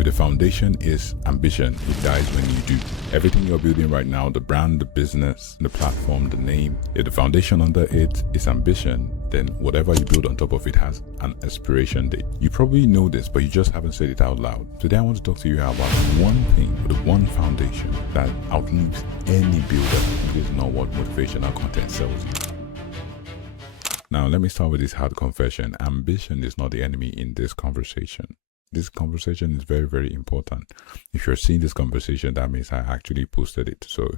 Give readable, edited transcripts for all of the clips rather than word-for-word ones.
If the foundation is ambition, it dies when you do. Everything you're building right now, the brand, the business, the platform, the name, if the foundation under it is ambition, then whatever you build on top of it has an expiration date. You probably know this, but you just haven't said it out loud. Today I want to talk to you about one thing, the one foundation that outlives any builder. This is not what motivational content sells you. Now, let me start with this hard confession. Ambition is not the enemy in this conversation. This conversation is very, very important. If you're seeing this conversation, that means I actually posted it. So,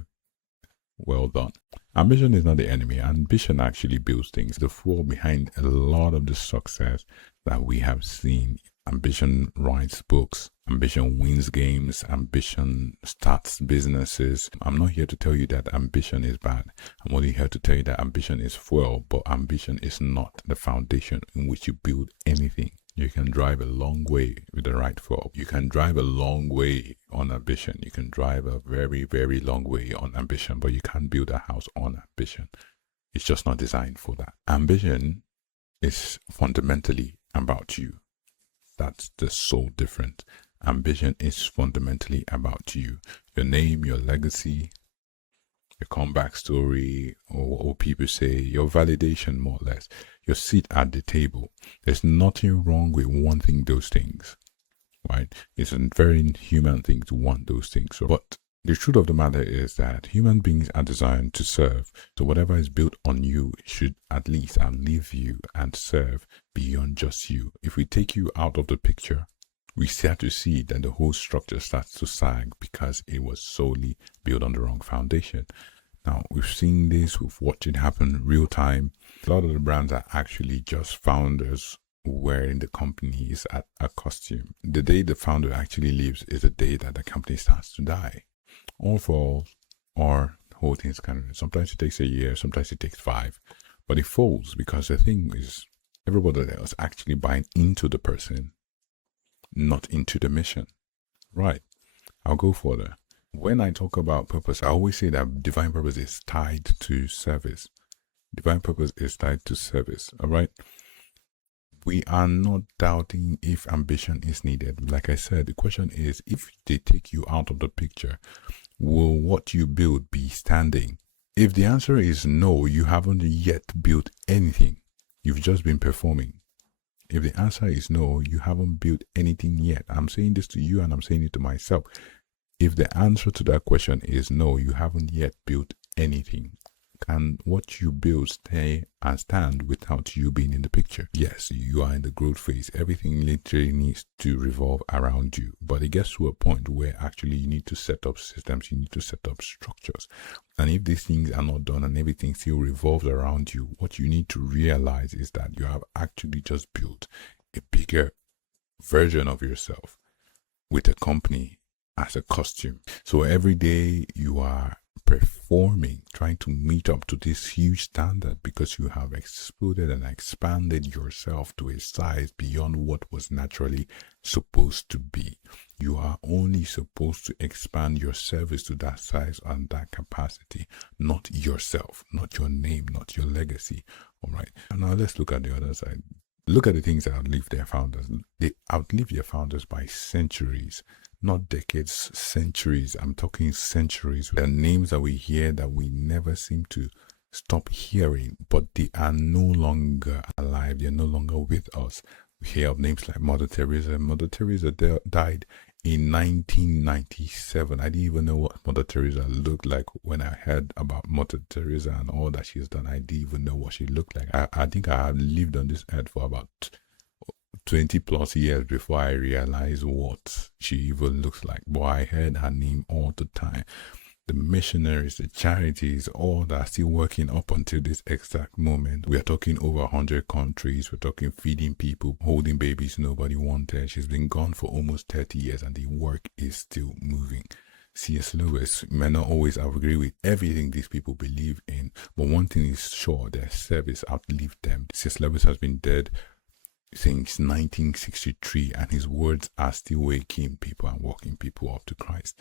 well done. Ambition is not the enemy. Ambition actually builds things. The fuel behind a lot of the success that we have seen. Ambition writes books. Ambition wins games. Ambition starts businesses. I'm not here to tell you that ambition is bad. I'm only here to tell you that ambition is fuel, but ambition is not the foundation in which you build anything. You can drive a long way with the right fuel. You can drive a long way on ambition. You can drive a very, very long way on ambition, but you can't build a house on ambition. It's just not designed for that. Ambition is fundamentally about you. That's the sole difference. Ambition is fundamentally about you. Your name, your legacy, your comeback story, or what people say, your validation, more or less, your seat at the table. There's nothing wrong with wanting those things, right? It's a very human thing to want those things. But the truth of the matter is that human beings are designed to serve. So whatever is built on you should at least outlive you and serve beyond just you. If we take you out of the picture, we start to see that the whole structure starts to sag because it was solely built on the wrong foundation. Now, we've seen this, we've watched it happen real time. A lot of the brands are actually just founders wearing the companies at a costume. The day the founder actually leaves is the day that the company starts to die. All falls, or the whole thing's kind of, sometimes it takes a year, sometimes it takes 5. But it falls because the thing is, everybody else actually buying into the person, not into the mission. Right. I'll go further. When I talk about purpose, I always say that divine purpose is tied to service. Divine purpose is tied to service. All right. We are not doubting if ambition is needed. Like I said, the question is, if they take you out of the picture, will what you build be standing? If the answer is no, you haven't yet built anything. You've just been performing. If the answer is no, you haven't built anything yet. I'm saying this to you and I'm saying it to myself. If the answer to that question is no, you haven't yet built anything. Can what you build stay and stand without you being in the picture? Yes, you are in the growth phase. Everything literally needs to revolve around you. But it gets to a point where actually you need to set up systems, you need to set up structures. And if these things are not done and everything still revolves around you, what you need to realize is that you have actually just built a bigger version of yourself with a company as a costume. So every day you are performing, trying to meet up to this huge standard because you have exploded and expanded yourself to a size beyond what was naturally supposed to be. You are only supposed to expand your service to that size and that capacity, not yourself, not your name, not your legacy. All right. And now let's look at the other side. Look at the things that outlive their founders. They outlive their founders by centuries. Not decades, centuries. I'm talking centuries. There are names that we hear that we never seem to stop hearing, but they are no longer alive. They're no longer with us. We hear of names like Mother Teresa. Mother Teresa died in 1997. I didn't even know what Mother Teresa looked like when I heard about Mother Teresa and all that she's done. I didn't even know what she looked like. I think I have lived on this earth for about 20 plus years before I realized what she even looks like. But I heard her name all the time. The missionaries, the charities, all that are still working up until this exact moment. We are talking over 100 countries. We're talking feeding people, holding babies nobody wanted. She's been gone for almost 30 years and the work is still moving. C.S. Lewis may not always agree with everything these people believe in, but one thing is sure, their service outlived them. C.S. Lewis has been dead since 1963 and his words are still waking people and walking people up to Christ.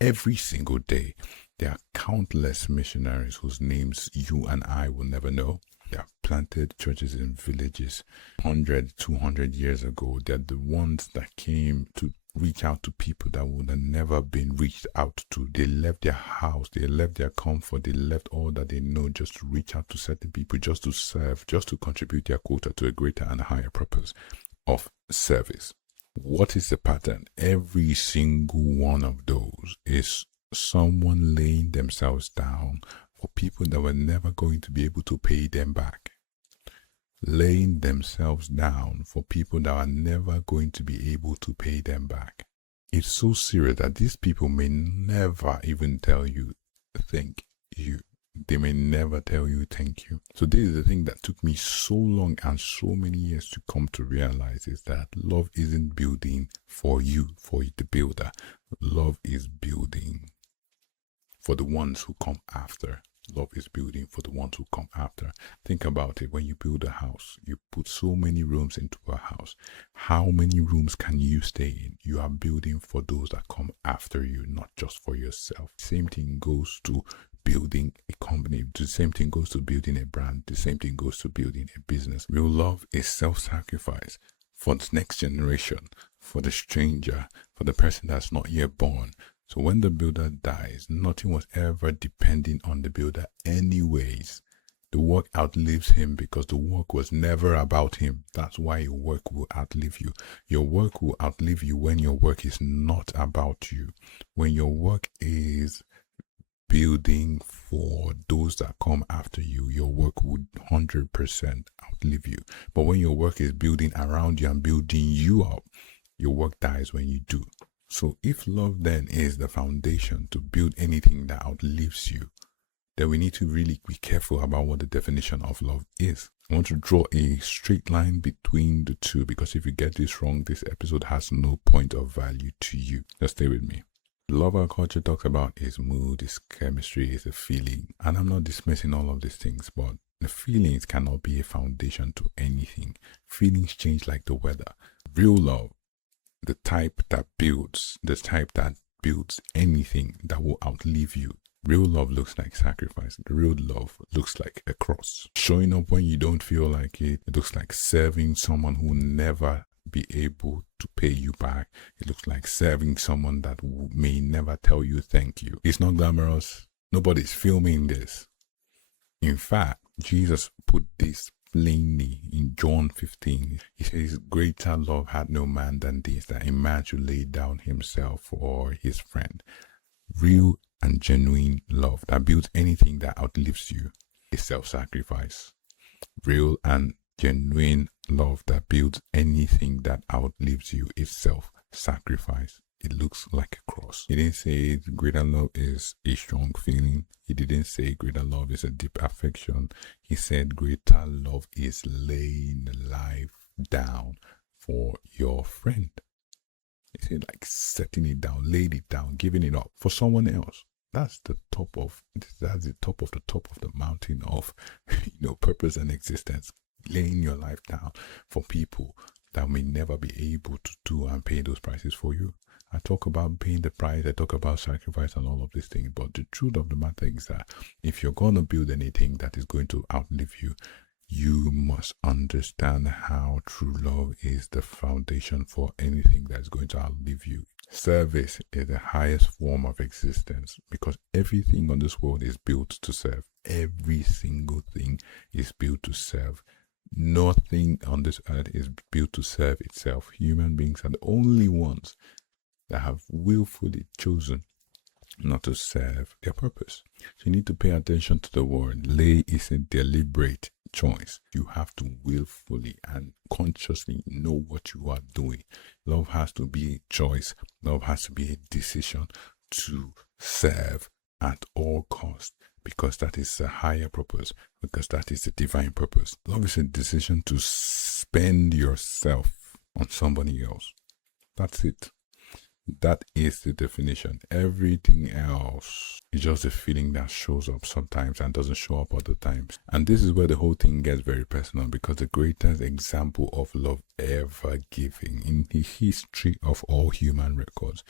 Every single day, there are countless missionaries whose names you and I will never know. They have planted churches in villages 100, 200 years ago. They're the ones that came to reach out to people that would have never been reached out to. They left their house, they left their comfort, they left all that they know just to reach out to certain people, just to serve, just to contribute their quota to a greater and higher purpose of service. What is the pattern? Every single one of those is someone laying themselves down for people that were never going to be able to pay them back. Laying themselves down for people that are never going to be able to pay them back. It's so serious that these people may never even tell you thank you. They may never tell you thank you. So this is the thing that took me so long and so many years to come to realize, is that love isn't building for you, for the builder. Love is building for the ones who come after. Love is building for the ones who come after. Think about it. When you build a house, you put so many rooms into a house. How many rooms can you stay in? You are building for those that come after you, not just for yourself. Same thing goes to building a company. The same thing goes to building a brand. The same thing goes to building a business. Real love is self-sacrifice for the next generation, for the stranger, for the person that's not yet born. So when the builder dies, nothing was ever depending on the builder anyways. The work outlives him because the work was never about him. That's why your work will outlive you. Your work will outlive you when your work is not about you. When your work is building for those that come after you, your work would 100% outlive you. But when your work is building around you and building you up, your work dies when you do. So if love then is the foundation to build anything that outlives you, then we need to really be careful about what the definition of love is. I want to draw a straight line between the two, because if you get this wrong, this episode has no point of value to you. Just stay with me. Love our culture talks about is mood, is chemistry, is a feeling. And I'm not dismissing all of these things, but the feelings cannot be a foundation to anything. Feelings change like the weather. Real love, the type that builds anything that will outlive you. Real love looks like sacrifice. The real love looks like a cross. Showing up when you don't feel like it. It looks like serving someone who will never be able to pay you back. It looks like serving someone that may never tell you thank you. It's not glamorous. Nobody's filming this. In fact, Jesus put this plainly in John 15. He says, greater love had no man than this, that a man should lay down himself for his friend. Real and genuine love that builds anything that outlives you is self-sacrifice. Real and genuine love that builds anything that outlives you is self-sacrifice. It looks like a cross. He didn't say greater love is a strong feeling. He didn't say greater love is a deep affection. He said greater love is laying life down for your friend. He said like setting it down, laying it down, giving it up for someone else. That's the top of the mountain of purpose and existence. Laying your life down for people that may never be able to do and pay those prices for you. I talk about paying the price, I talk about sacrifice and all of these things, but the truth of the matter is that if you're going to build anything that is going to outlive you, you must understand how true love is the foundation for anything that's going to outlive you. Service is the highest form of existence because everything on this world is built to serve. Every single thing is built to serve. Nothing on this earth is built to serve itself. Human beings are the only ones that have willfully chosen not to serve their purpose. So you need to pay attention to the word. Lay is a deliberate choice. You have to willfully and consciously know what you are doing. Love has to be a choice. Love has to be a decision to serve at all costs, because that is a higher purpose, because that is a divine purpose. Love is a decision to spend yourself on somebody else. That's it. That is the definition. Everything else is just a feeling that shows up sometimes and doesn't show up other times. And this is where the whole thing gets very personal, because the greatest example of love ever given in the history of all human records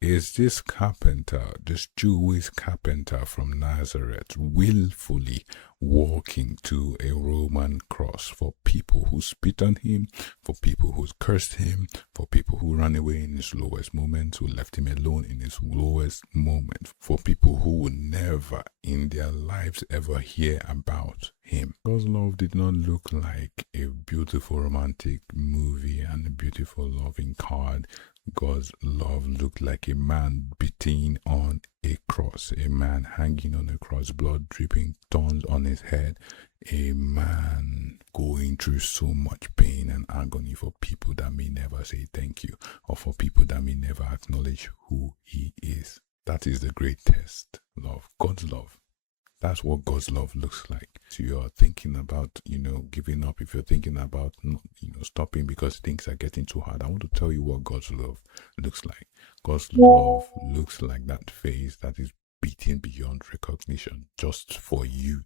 is this carpenter, this Jewish carpenter from Nazareth, willfully walking to a Roman cross for people who spit on him, for people who cursed him, for people who ran away in his lowest moments, who left him alone in his lowest moment, for people who would never in their lives ever hear about him. God's love did not look like a beautiful romantic movie and a beautiful loving card. God's love looked like a man beaten on a cross, a man hanging on a cross, blood dripping, thorns on his head, a man going through so much pain and agony for people that may never say thank you, or for people that may never acknowledge who he is. That is the great test. Love. God's love. That's what God's love looks like. So you're thinking about, giving up. If you're thinking about, stopping because things are getting too hard, I want to tell you what God's love looks like. God's love looks like that phase that is beaten beyond recognition, just for you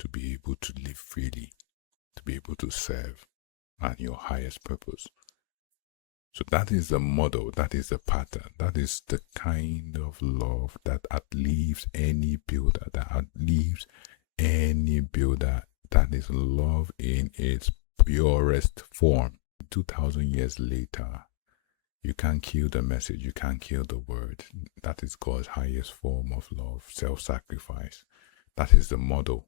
to be able to live freely, to be able to serve at your highest purpose. So that is the model, that is the pattern, that is the kind of love that outlives any builder, that is love in its purest form. 2,000 years later, you can't kill the message, you can't kill the word. That is God's highest form of love, self-sacrifice. That is the model.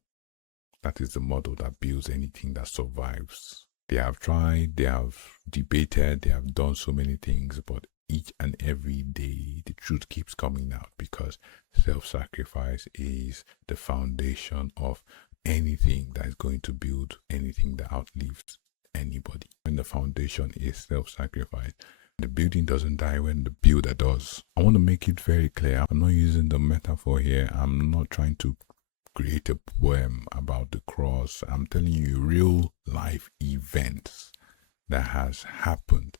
That is the model that builds anything that survives. They have tried, they have debated, they have done so many things, but each and every day the truth keeps coming out, because self-sacrifice is the foundation of anything that is going to build anything that outlives anybody. When the foundation is self-sacrifice, the building doesn't die when the builder does. I want to make it very clear. I'm not using the metaphor here. I'm not trying to create a poem about the cross. I'm telling you real life events that has happened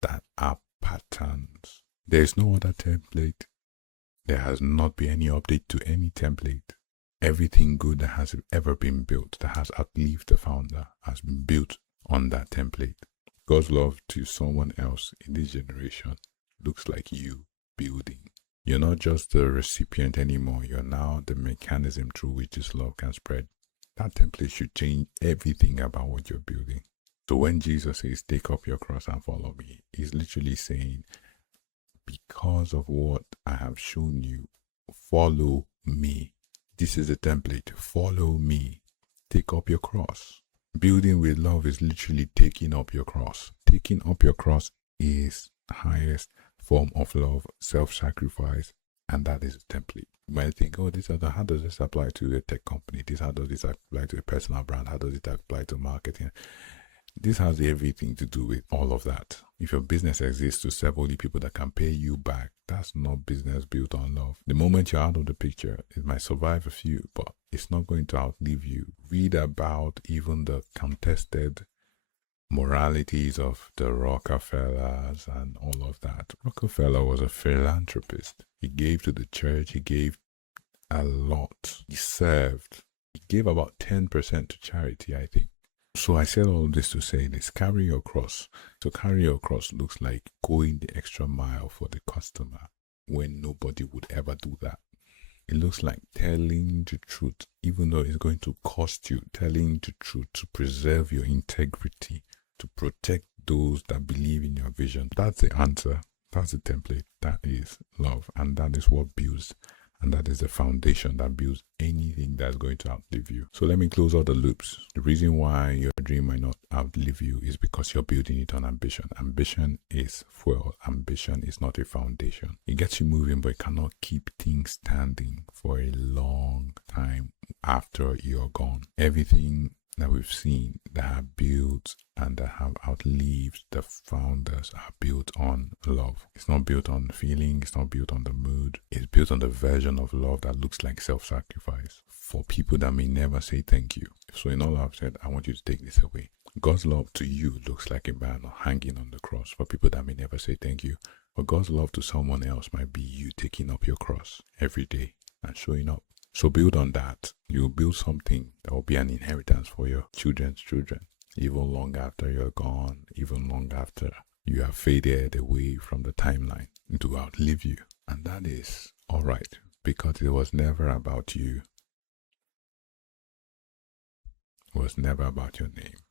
that are patterns. There is no other template. There has not been any update to any template. Everything good that has ever been built, that has outlived the founder, has been built on that template. God's love to someone else in this generation looks like you building. You're not just the recipient anymore. You're now the mechanism through which this love can spread. That template should change everything about what you're building. So when Jesus says, take up your cross and follow me, he's literally saying, because of what I have shown you, follow me. This is the template. Follow me. Take up your cross. Building with love is literally taking up your cross. Taking up your cross is the highest form of love, self-sacrifice, and that is a template. You might think, oh, how does this apply to a tech company? How does this apply to a personal brand? How does it apply to marketing? This has everything to do with all of that. If your business exists to serve only people that can pay you back, that's not business built on love. The moment you're out of the picture, it might survive a few, but it's not going to outlive you. Read about even the contested moralities of the Rockefellers and all of that. Rockefeller was a philanthropist. He gave to the church. He gave a lot. He served. He gave about 10% to charity, I think. So I said all this to say this: carry your cross. So carry your cross looks like going the extra mile for the customer when nobody would ever do that. It looks like telling the truth, even though it's going to cost you, telling the truth to preserve your integrity, to protect those that believe in your vision. That's the answer. That's the template. That is love. And that is what builds, and that is the foundation that builds anything that's going to outlive you. So let me close all the loops. The reason why your dream might not outlive you is because you're building it on ambition. Ambition is fuel. Ambition is not a foundation. It gets you moving, but it cannot keep things standing for a long time after you're gone. Everything that we've seen that have built and that have outlived the founders are built on love. It's not built on feeling, it's not built on the mood. It's built on the version of love that looks like self-sacrifice for people that may never say thank you. So in all I've said, I want you to take this away. God's love to you looks like a man hanging on the cross for people that may never say thank you. But God's love to someone else might be you taking up your cross every day and showing up. So build on that. You'll build something that will be an inheritance for your children's children, even long after you're gone, even long after you have faded away from the timeline to outlive you. And that is all right, because it was never about you. was never about your name.